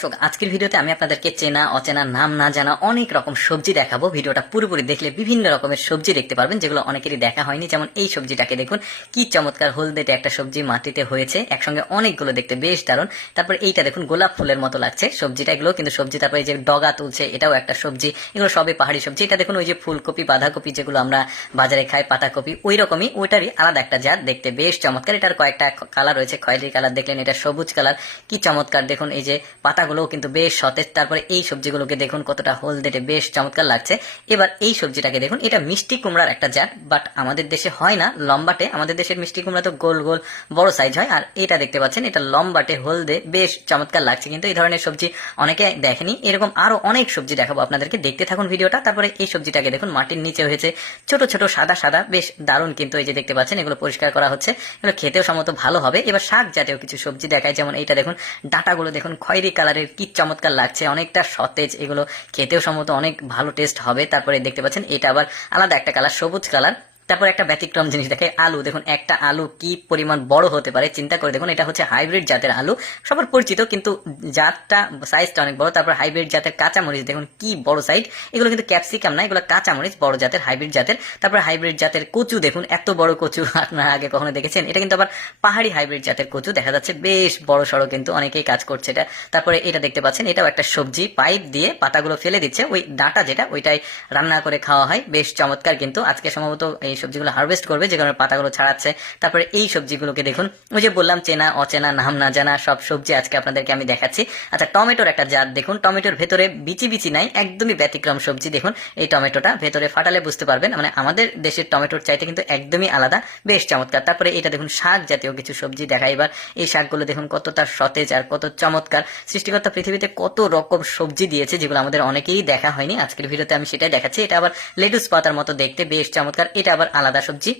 দর্শক, আজকের ভিডিওতে আমি আপনাদেরকে চেনা অচেনা নাম না জানা অনেক রকম সবজি দেখাবো। ভিডিওটা পুরোপুরি দেখলে বিভিন্ন রকমের সবজি দেখতে পারবেন, যেগুলো অনেকেরই দেখা হয়নি। যেমন এই সবজিটাকে দেখুন, কি চমৎকার হলদেটে একটা সবজি মাটিতে হয়েছে, একসঙ্গে অনেকগুলো, দেখতে বেশ দারুণ। তারপর এইটা দেখুন, গোলাপ ফুলের মতো লাগছে সবজিটা, এগুলো কিন্তু সবজি। তারপরে এই যে ডগা তুলছে, এটাও একটা সবজি। এগুলো সবই পাহাড়ি সবজি। এটা দেখুন, ওই যে ফুলকপি, বাঁধাকপি যেগুলো আমরা বাজারে খাই, পাতাকপি, ওই রকমই, ওইটারই আলাদা একটা জাত, দেখতে বেশ চমৎকার। এটার কয়েকটা কালার রয়েছে, খয়েরি কালার দেখলেন, এটা সবুজ কালার, কি চমৎকার। দেখুন এই যে পাতাগুলো কিন্তু বেশ সতেজ। তারপরে এই সবজিগুলোকে দেখুন কতটা হলদেটে, বেশ চমৎকার লাগছে। এবার এই সবজিটাকে দেখুন, এটা মিষ্টি কুমড়ার একটা জাত, বাট আমাদের দেশে হয় না লম্বাটে। আমাদের দেশের মিষ্টি কুমড়া তো গোল গোল বড় সাইজ হয়, আর এটা দেখতে পাচ্ছেন এটা লম্বাটে হলদে, বেশ চমৎকার লাগছে। কিন্তু এই ধরনের সবজি অনেকে দেখেনি। এরকম আরো অনেক সবজি দেখাবো আপনাদেরকে, দেখতে থাকুন ভিডিওটা। তারপরে এই সবজিটাকে দেখুন, মাটির নিচে হয়েছে, ছোট ছোট সাদা সাদা, বেশ দারুণ। কিন্তু এই যে দেখতে পাচ্ছেন, এগুলো পরিষ্কার করা হচ্ছে, এগুলো খেতেও সম্ভবত ভালো হবে। এবার শাক জাতীয় কিছু সবজি দেখায়, যেমন এইটা দেখুন, ডাটাগুলো দেখুন খয়েরি কালারের, কি চমৎকার লাগছে, অনেকটা সতেজ, এগুলো খেতেও সম্ভবত অনেক ভালো টেস্ট হবে। তারপরে দেখতে পাচ্ছেন এটা আবার আলাদা একটা কালার, সবুজ কালার। তারপর একটা ব্যতিক্রম জিনিস দেখে, আলু দেখুন, একটা আলু কি পরিমাণ বড় হতে পারে চিন্তা করে দেখুন। এটা হচ্ছে হাইব্রিড জাতের আলু, সবার পরিচিত, কিন্তু জাতটা সাইজটা অনেক বড়। তারপর হাইব্রিড জাতের কাঁচামরিচ দেখুন, কি বড় সাইজ, এগুলো কিন্তু ক্যাপসিকাম না, এগুলো কাঁচামরিচ, বড় জাতের হাইব্রিড জাতের। তারপর হাইব্রিড জাতের কচু দেখুন, এত বড় কচু আপনারা আগে কখনো দেখেছেন? এটা কিন্তু আবার পাহাড়ি হাইব্রিড জাতের কচু, দেখা যাচ্ছে বেশ বড় সড়ো, কিন্তু অনেকেই কাজ করছে এটা। তারপরে এটা দেখতে পাচ্ছেন, এটাও একটা সবজি, পাইপ দিয়ে পাতাগুলো ফেলে দিচ্ছে, ওই ডাঁটা যেটা, ওইটাই রান্না করে খাওয়া হয়, বেশ চমৎকার। কিন্তু আজকে সম্ভবত এই সবজিগুলো হারভেস্ট করবে, যে কারণে পাতাগুলো ছাড়াচ্ছে। তারপরে এই সবজিগুলোকে দেখুন, ওই যে বললাম চেনা অচেনা নাম না জানা সব সবজি আজকে আপনাদেরকে আমি দেখাচ্ছি। আচ্ছা, টমেটোর একটা জাত দেখুন, টমেটোর ভেতরে বিচি বিচি নাই, একদমই ব্যতিক্রম সবজি। দেখুন এই টমেটোটা ভেতরে ফাটালে বুঝতে পারবেন, মানে আমাদের দেশের টমেটোর চাইতে কিন্তু একদমই আলাদা, বেশ চমৎকার। তারপরে এটা দেখুন, শাক জাতীয় কিছু সবজি দেখা। এবার এই শাকগুলো দেখুন কতটা সতেজ আর কত চমৎকার। সৃষ্টিকর্তা পৃথিবীতে কত রকম সবজি দিয়েছে, যেগুলো আমাদের অনেকেই দেখা হয়নি। আজকের ভিডিওতে আমি সেটাই দেখাচ্ছি। এটা আবার লেটুস পাতার মতো দেখতে, বেশ চমৎকার। এটা আবার আলাদা সবজি,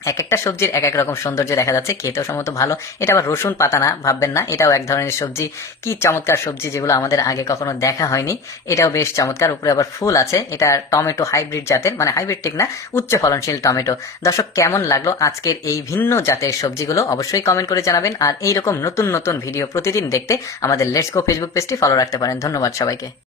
এক একটা সবজির এক এক রকম সৌন্দর্য দেখা যাচ্ছে, খেতেও সম্ভবত ভালো। এটা আবার রসুন পাতা না, ভাববেন না, এটাও এক ধরনের সবজি। কি চমৎকার সবজি, যেগুলো আমাদের আগে কখনো দেখা হয়নি। এটাও বেশ চমৎকার, উপরে আবার ফুল আছে। এটা টমেটো হাইব্রিড জাতের, মানে হাইব্রিড ঠিক না, উচ্চ ফলনশীল টমেটো। দর্শক, কেমন লাগলো আজকের এই ভিন্ন জাতের সবজিগুলো অবশ্যই কমেন্ট করে জানাবেন। আর এইরকম নতুন নতুন ভিডিও প্রতিদিন দেখতে আমাদের লেটস গো ফেসবুক পেজটি ফলো রাখতে পারেন। ধন্যবাদ সবাইকে।